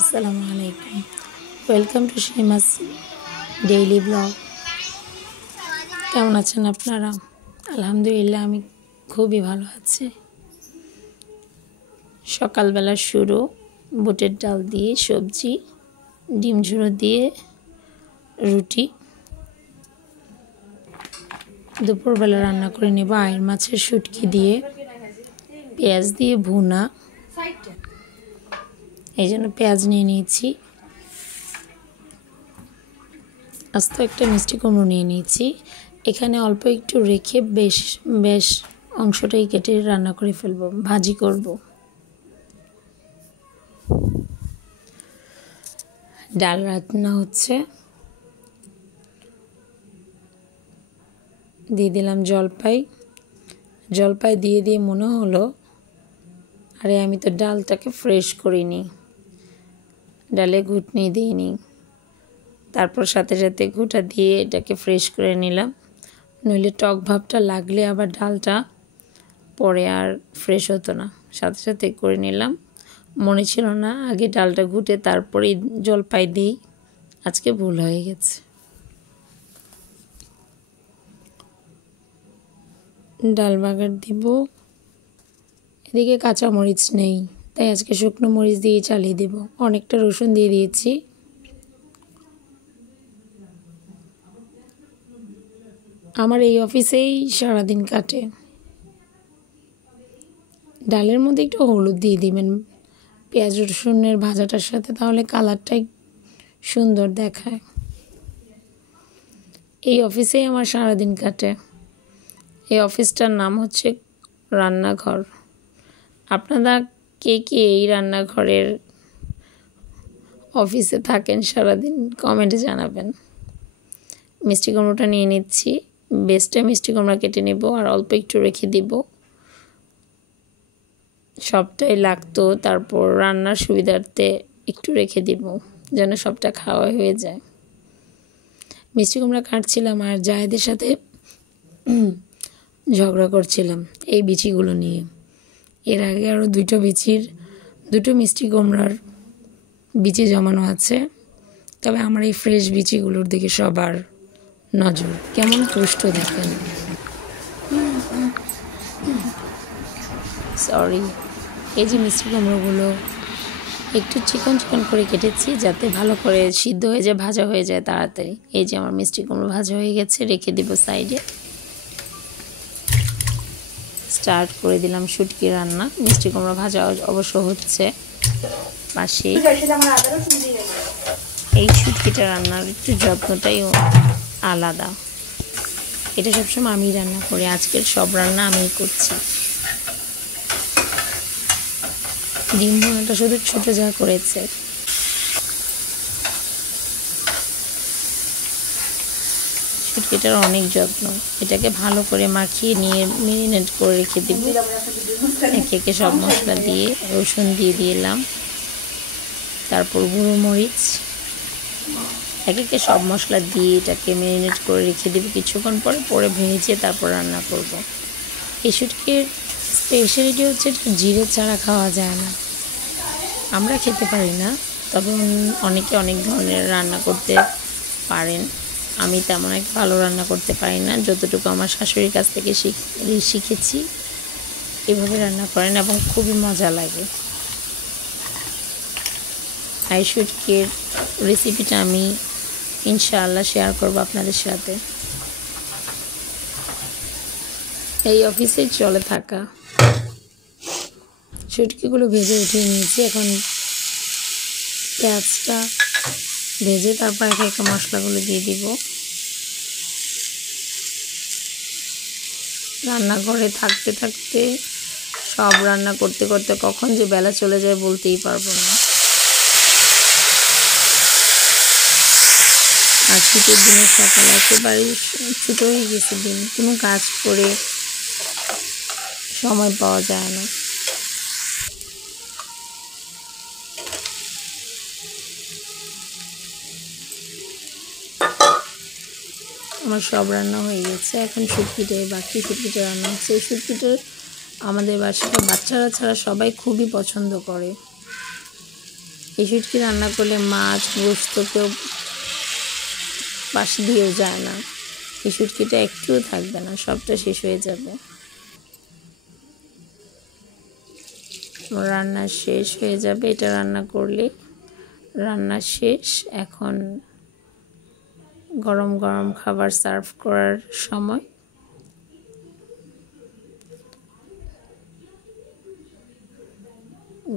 আসসালামু আলাইকুম। Welcome to Shima's daily blog. কেমন আছেন আপনারা? আলহামদুলিল্লাহ, আমি খুবই ভালো আছি। সকালবেলা শুরু বুটের ডাল দিয়ে সবজি, ডিম ঝুড়ো দিয়ে রুটি। দুপুরবেলা রান্না করে নেব আয়ের মাছের শুটকি দিয়ে, পেঁয়াজ দিয়ে ভুনা। এই জন্য পেঁয়াজ নিয়ে নিয়েছি। আস্ত একটা মিষ্টি কুমড়ো নিয়ে নিয়েছি। এখানে অল্প একটু রেখে বেশ অংশটাই কেটে রান্না করে ফেলবো, ভাজি করব। ডাল রান্না হচ্ছে, দিয়ে দিলাম জলপাই দিয়ে মনে হলো আরে আমি তো ডালটাকে ফ্রেশ করিনি, ডালে ঘুটনি দিইনি। তারপর সাথে সাথে ঘুটা দিয়ে এটাকে ফ্রেশ করে নিলাম, নইলে টক ভাবটা লাগলে আবার ডালটা পরে আর ফ্রেশ হতো না। সাথে সাথে করে নিলাম, মনে ছিল না আগে ডালটা ঘুটে তারপরে জলপাই দিই, আজকে ভুল হয়ে গেছে। ডাল বাগার দিব। এদিকে কাঁচা মরিচ নেই, তাই আজকে শুকনো মরিচ দিয়ে চালিয়ে দেব। অনেকটা রসুন দিয়ে দিয়েছি। আমার এই অফিসেই সারাদিন কাটে। ডালের মধ্যে একটু হলুদ দিয়ে দিবেন পেঁয়াজ রসুনের ভাজাটার সাথে, তাহলে কালারটাই সুন্দর দেখায়। এই অফিসেই আমার সারাদিন কাটে। এই অফিসটার নাম হচ্ছে রান্নাঘর। আপনারা কে কে এই রান্নাঘরের অফিসে থাকেন সারাদিন কমেন্টে জানাবেন। মিষ্টি কুমড়োটা নিয়ে নিচ্ছি। বেস্টে মিষ্টি কুমড়া কেটে নেব আর অল্প একটু রেখে দিব, সবটাই লাগতো। তারপর রান্নার সুবিধার্থে একটু রেখে দিব যেন সবটা খাওয়া হয়ে যায়। মিষ্টি কুমড়া কাটছিলাম আর জায়েদের সাথে ঝগড়া করছিলাম এই বিচিগুলো নিয়ে। এর আগে আরও দুটো মিষ্টি কুমড়ার বিচি জমানো আছে, তবে আমার এই ফ্রেশ বিচিগুলোর দিকে সবার নজর। কেমন পুষ্ট দেখেন। সরি। এই যে মিষ্টি কুমড়োগুলো একটু চিকন করে কেটেছি যাতে ভালো করে সিদ্ধ হয়ে যায়, ভাজা হয়ে যায় তাড়াতাড়ি। এই যে আমার মিষ্টি কুমড়ো ভাজা হয়ে গেছে, রেখে দিব সাইডে। স্টার্ট করে দিলাম শুটকি রান্না। মিষ্টি কুমড়ো ভাজা অবশ্য হচ্ছে পাশে। এই শুটকিটা রান্নার একটু যত্নটাই আলাদা। এটা সবসময় আমি রান্না করি, আজকের সব রান্না আমিই করছি। ডিম ভুনাটা শুধু ছোট যা করেছে। শুটকিটার অনেক যত্ন। এটাকে ভালো করে মাখিয়ে নিয়ে মেরিনেট করে রেখে দিব। একে সব মশলা দিয়ে রসুন দিয়ে দিলাম, তারপর গুঁড়ো মরিচ, একে সব মশলা দিয়ে এটাকে মেরিনেট করে রেখে দেব কিছুক্ষণ পরে ভেজে তারপর রান্না করব। এই শুটকির স্পেশালিটি হচ্ছে জিরে ছাড়া খাওয়া যায় না। আমরা খেতে পারি না, তবে অনেকে অনেক ধরনের রান্না করতে পারেন। আমি তেমন একটা ভালো রান্না করতে পারি না, যতটুকু আমার শাশুড়ির কাছ থেকে শিখেছি এভাবে রান্না করেন এবং খুবই মজা লাগে। এই শুটকির রেসিপিটা আমি ইনশাআল্লাহ শেয়ার করব আপনাদের সাথে। এই অফিসে চলে থাকা শুটকিগুলো ভেজে উঠিয়ে নিয়েছি। এখন পেঁয়াজটা ভেজে তারপর একে মশলাগুলো দিয়ে দিব। রান্নাঘরে থাকতে থাকতে সব রান্না করতে করতে কখন যে বেলা চলে যায় বলতেই পারবো না। আর শীতের দিনে সকাল একেবারে ছোট হয়ে গেছে দিন, কোনো কাজ করে সময় পাওয়া যায় না। আমার সব রান্না হয়ে গেছে, এখন বাকি শুটকিটা রান্না হচ্ছে। এই শুটকিটা আমাদের বাসাটা বাচ্চারা ছাড়া সবাই খুবই পছন্দ করে। এই শুটকি রান্না করলে মাছ গোস্ত কেউ পাশ দিয়েও যায় না। এই শুটকিটা একটুও থাকবে না, সবটা শেষ হয়ে যাবে। রান্না শেষ হয়ে যাবে, এটা রান্না করলে রান্না শেষ। এখন গরম গরম খাবার সার্ভ করার সময়।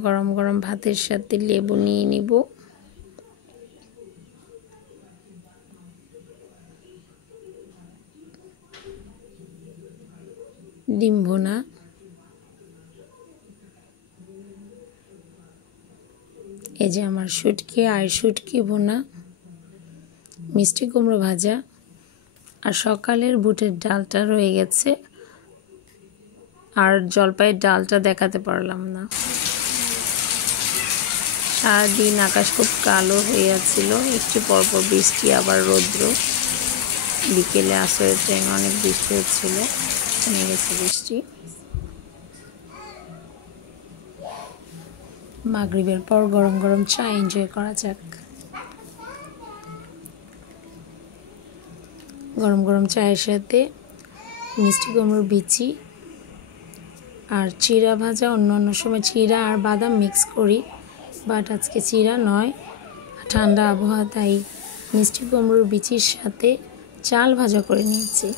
গরম গরম ভাতের সাথে লেবু নিয়ে নিব। ডিম ভুনা, এই যে আমার শুটকি আর শুটকি ভুনা, মিষ্টি কুমড়ো ভাজা, আর সকালের বুটের ডালটা রয়ে গেছে। আর জলপাইয়ের ডালটা দেখাতে পারলাম না। সারাদিন আকাশ খুব কালো হয়ে যাচ্ছিল, একটু পরপর বৃষ্টি আবার রৌদ্র। বিকেলে আসরের টাইমে অনেক বৃষ্টি হচ্ছিল, থেমে গেছে বৃষ্টি। মাগরিবের পর গরম গরম চা এনজয় করা যাক। গরম গরম চায়ের সাথে মিষ্টি কুমড়োর বিচি আর চিড়া ভাজা। অন্য সময় চিড়া আর বাদাম মিক্স করি, বাট আজকে চিড়া নয়, ঠান্ডা আবহাওয়া, তাই মিষ্টি কুমড়োর বিচির সাথে চাল ভাজা করে নিয়েছি।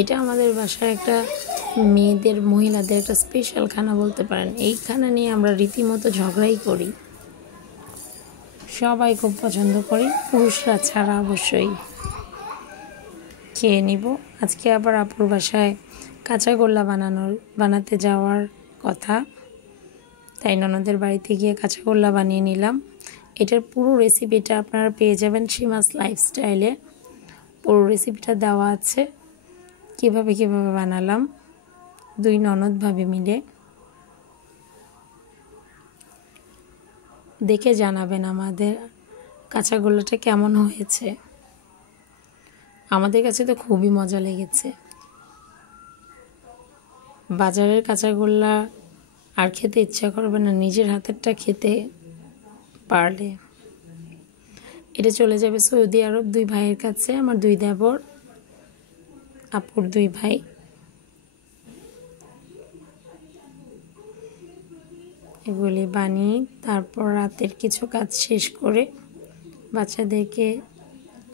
এটা আমাদের বাসার একটা মেয়েদের, মহিলাদের একটা স্পেশাল খানা বলতে পারেন। এই খানা নিয়ে আমরা রীতিমতো ঝগড়াই করি, সবাই খুব পছন্দ করি, পুরুষরা ছাড়া অবশ্যই। খেয়ে নিব। আজকে আবার আপুর বাসায় কাঁচাগোল্লা বানাতে যাওয়ার কথা, তাই ননদের বাড়িতে গিয়ে কাঁচাগোল্লা বানিয়ে নিলাম। এটার পুরো রেসিপিটা আপনারা পেয়ে যাবেন সীমাস লাইফস্টাইলে। পুরো রেসিপিটা দেওয়া আছে, কিভাবে বানালাম দুই ননদ ভাবে মিলে। দেখে জানাবেন আমাদের কাঁচাগোল্লাটা কেমন হয়েছে। আমাদের কাছে তো খুবই মজা লেগেছে। বাজারের কাঁচাগোল্লা আর খেতে ইচ্ছা করবে না নিজের হাতেরটা খেতে পারলে। এটা চলে যাবে সৌদি আরব দুই ভাইয়ের কাছে, আমার দুই দেবর, আপুর দুই ভাই। এগুলি বানিয়ে তারপর রাতের কিছু কাজ শেষ করে বাচ্চাদেরকে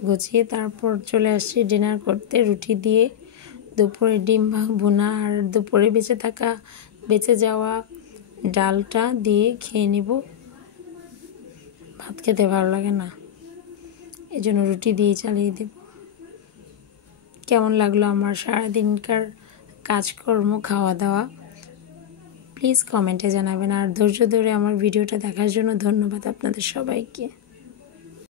গুছিয়ে তারপর চলে আসছি ডিনার করতে। রুটি দিয়ে দুপুরে ডিম ভুনা আর দুপুরে বেঁচে যাওয়া ডালটা দিয়ে খেয়ে নিব। ভাত খেতে ভালো লাগে না, এই জন্য রুটি দিয়ে চালিয়ে দেব। কেমন লাগলো আমার সারাদিনকার কাজকর্ম, খাওয়া দাওয়া, প্লিজ কমেন্টে জানাবেন। আর ধৈর্য ধরে আমার ভিডিওটা দেখার জন্য ধন্যবাদ আপনাদের সবাইকে।